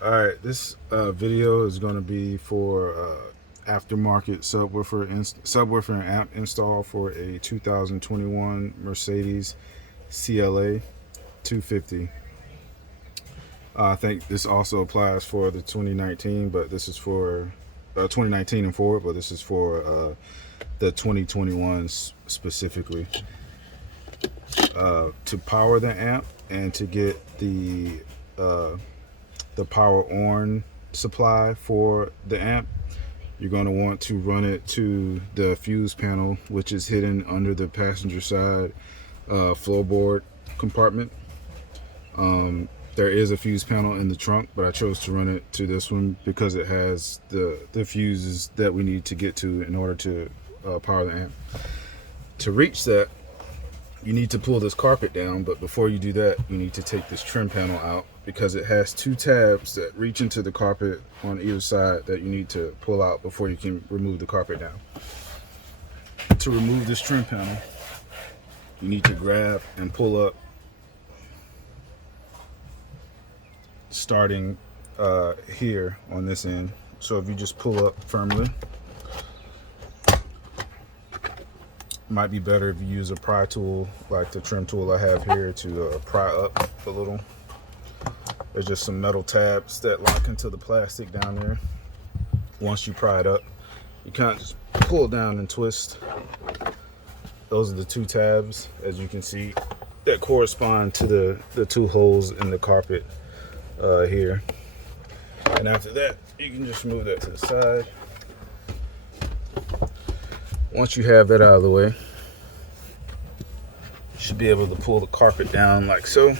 Alright, this video is going to be for aftermarket subwoofer and amp install for a 2021 Mercedes CLA 250. I think this also applies for the 2019, but this is for 2019 and forward, but this is for the 2021s specifically. To power the amp and to get the power on supply for the amp, you're going to want to run it to the fuse panel, which is hidden under the passenger side floorboard compartment. There is a fuse panel in the trunk, but I chose to run it to this one because it has the fuses that we need to get to in order to power the amp. To reach that, you need to pull this carpet down, but before you do that, you need to take this trim panel out because it has two tabs that reach into the carpet on either side that you need to pull out before you can remove the carpet down. To remove this trim panel, you need to grab and pull up, starting here on this end. So if you just pull up firmly, might be better if you use a pry tool like the trim tool I have here to pry up a little. There's just some metal tabs that lock into the plastic down there. Once you pry it up, you kind of just pull it down and twist. Those are the two tabs, as you can see, that correspond to the two holes in the carpet here. And after that, you can just move that to the side. Once you have that out of the way, you should be able to pull the carpet down like so.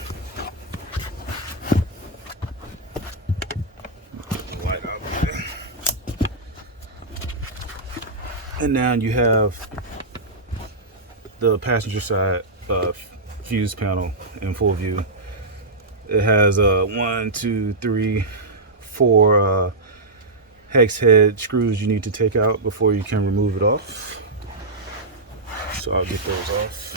Light out there. And now you have the passenger side fuse panel in full view. It has 1, 2, 3, 4 hex head screws you need to take out before you can remove it off. So I'll get those off.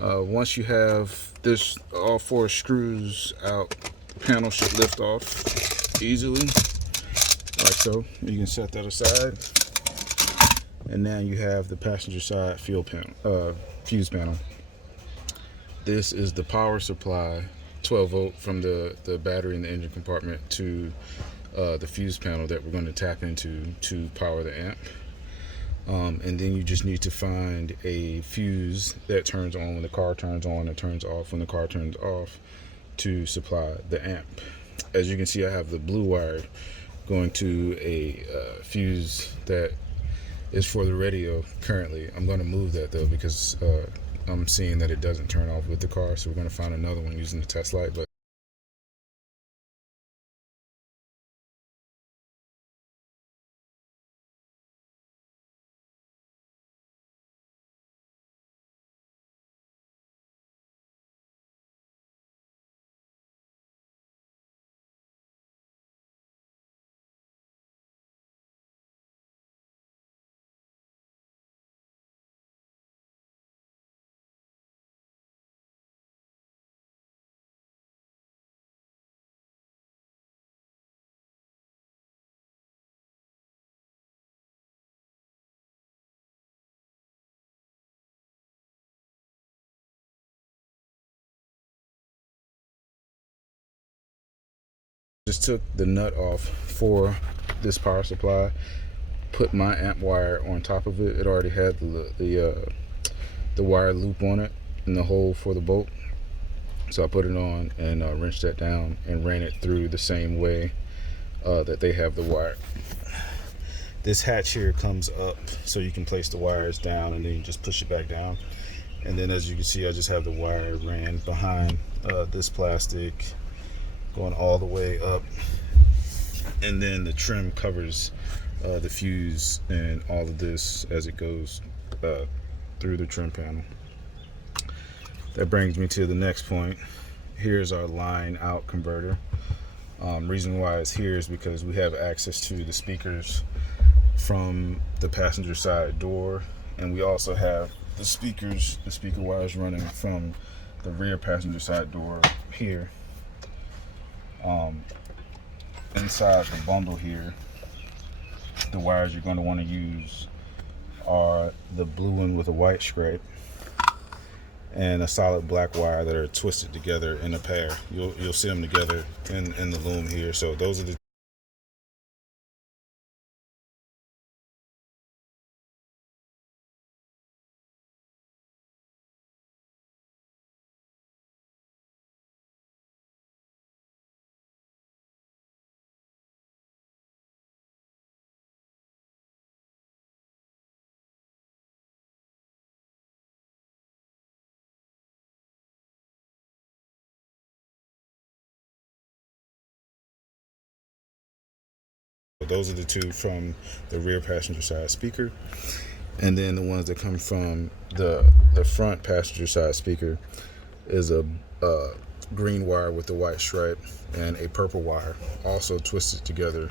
Once you have this, all 4 screws out, the panel should lift off easily, like so. You can set that aside. And now you have the passenger side fuse panel. This is the power supply, 12 volt from the battery in the engine compartment to the fuse panel that we're going to tap into to power the amp. And then you just need to find a fuse that turns on when the car turns on and turns off when the car turns off to supply the amp. As you can see, I have the blue wire going to a fuse that is for the radio currently. I'm going to move that though because I'm seeing that it doesn't turn off with the car, so we're going to find another one using the test light. But just took the nut off for this power supply, put my amp wire on top of it. It already had the wire loop on it and the hole for the bolt. So I put it on and wrenched that down and ran it through the same way that they have the wire. This hatch here comes up so you can place the wires down and then you just push it back down. And then as you can see, I just have the wire ran behind this plastic going all the way up, and then the trim covers the fuse and all of this as it goes through the trim panel. That brings me to the next point. Here's our line out converter. Reason why it's here is because we have access to the speakers from the passenger side door, and we also have the speaker wires running from the rear passenger side door here. Inside the bundle here, the wires you're going to want to use are the blue one with a white stripe and a solid black wire that are twisted together in a pair. You'll see them together in the loom here. So those are the two from the rear passenger side speaker, and then the ones that come from the front passenger side speaker is a green wire with the white stripe and a purple wire also twisted together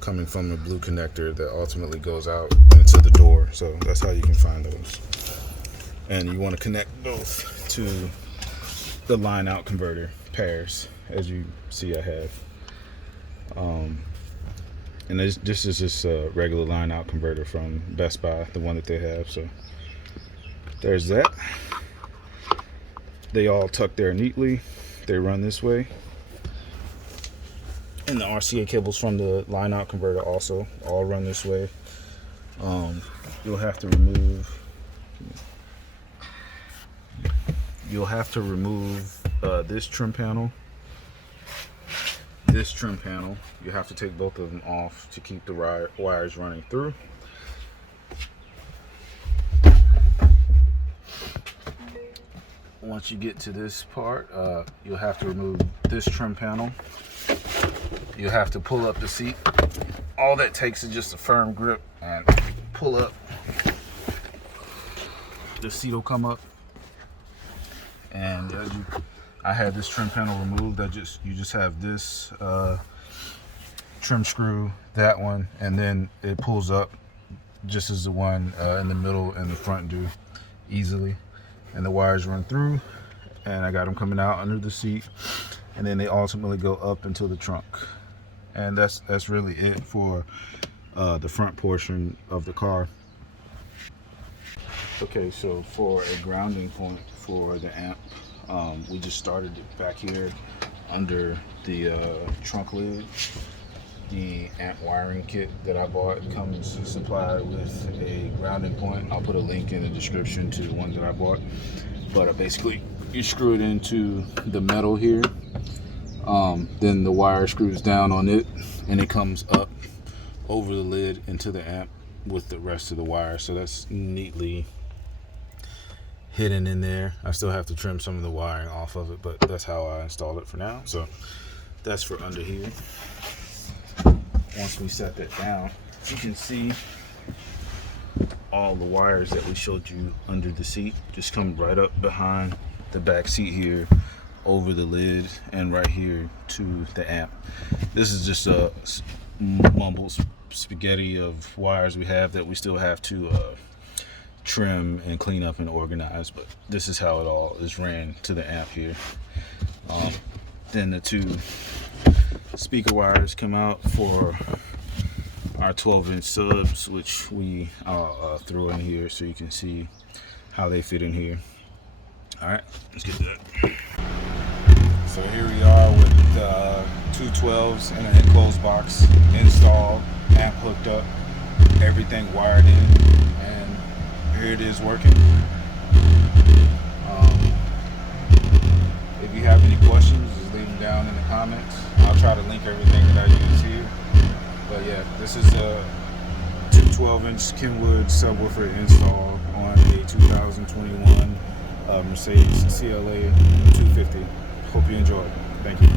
coming from a blue connector that ultimately goes out into the door. So that's how you can find those, and you want to connect both to the line out converter pairs, as you see I have. And this is just a regular line out converter from Best Buy, the one that they have. So there's that. They all tuck there neatly. They run this way. And the RCA cables from the line out converter also all run this way. You'll have to remove this trim panel. You have to take both of them off to keep the wires running through. Once you get to this part, you'll have to remove this trim panel. You have to pull up the seat. All that takes is just a firm grip and pull up. The seat will come up, and I had this trim panel removed. You just have this trim screw, that one, and then it pulls up just as the one in the middle and the front do easily. And the wires run through, and I got them coming out under the seat, and then they ultimately go up into the trunk. And that's really it for the front portion of the car. Okay, so for a grounding point for the amp, we just started it back here under the trunk lid. The amp wiring kit that I bought comes supplied with a grounding point. I'll put a link in the description to the one that I bought. But basically, you screw it into the metal here. Then the wire screws down on it, and it comes up over the lid into the amp with the rest of the wire. So that's neatly hidden in there. I still have to trim some of the wiring off of it, but that's how I installed it for now. So that's for under here. Once we set that down, you can see all the wires that we showed you under the seat just come right up behind the back seat here, over the lid, and right here to the amp. This is just a mumbled spaghetti of wires we have that we still have to trim and clean up and organize, but this is how it all is ran to the amp here. Then the two speaker wires come out for our 12-inch subs, which we throw in here so you can see how they fit in here. All right, let's get that. So here we are with two 12s in an enclosed box, installed, amp hooked up, everything wired in, and here it is working. If you have any questions, just leave them down in the comments. I'll try to link everything that I use here. But yeah, this is a 12-inch Kenwood subwoofer install on a 2021 Mercedes CLA 250. Hope you enjoy it. Thank you.